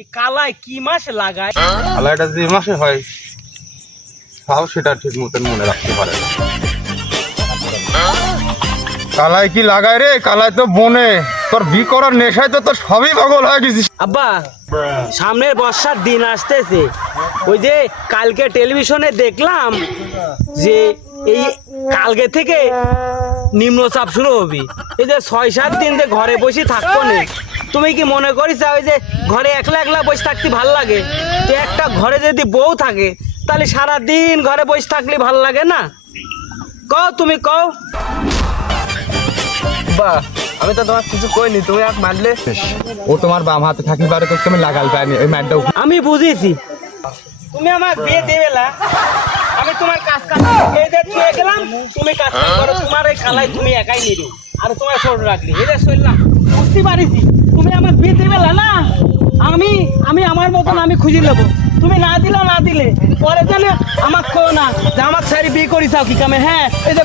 এই কালাই কি মাসে লাগায়? কালাইটা যে মাসে হয় তাও সেটা ঠিক মতন মনে রাখতে পারে না। কালাই কি লাগায় রে? কালাই তো বনে, তোর বি করার নেশায় তো তোর সবই পাগল হয়ে গেছিস। আব্বা, সামনের বর্ষার দিন আসতেছে। ওই যে কালকে টেলিভিশনে দেখলাম যে এই কালকে থেকে নিম্নচাপ শুরু হবে। এই যে 6-7 দিন যে ঘরে বসে থাকবো না, তুমি কি মনে করিস ওই যে ঘরে একলা একলা বসে থাকতে ভাল লাগে? তো একটা ঘরে যদি বউ থাকে তাহলে সারা দিন ঘরে বসে থাকলে ভাল লাগে না? কও, তুমি কও। বা আমি তো তোমার কিছু কইনি, তুমি এক মারলে। ও তোমার বাম হাতে থাকি বারে তো তুমি লাগাই পাইনি এই ম্যাটটা। আমি বুঝেছি, তুমি আমার বিয়ে দেবে না। আমি তোমার কাজ বিয়ে দিয়ে গেলাম, তুমি কাজ করো। তোমার এই কালাই তুমি একাই নিবে আর তোমার ছোট রাখলি, এটা শুনলাম, বুঝতে পারিছি। তুমি আমার বিয়ে দেবে না। আমি আমার মতন আমি খুঁজে নেবো। তুমি না দিলে পরে জানে আমার কো না যে আমার ছেড়ে বিয়ে করিস কি কামে। হ্যাঁ, এই যে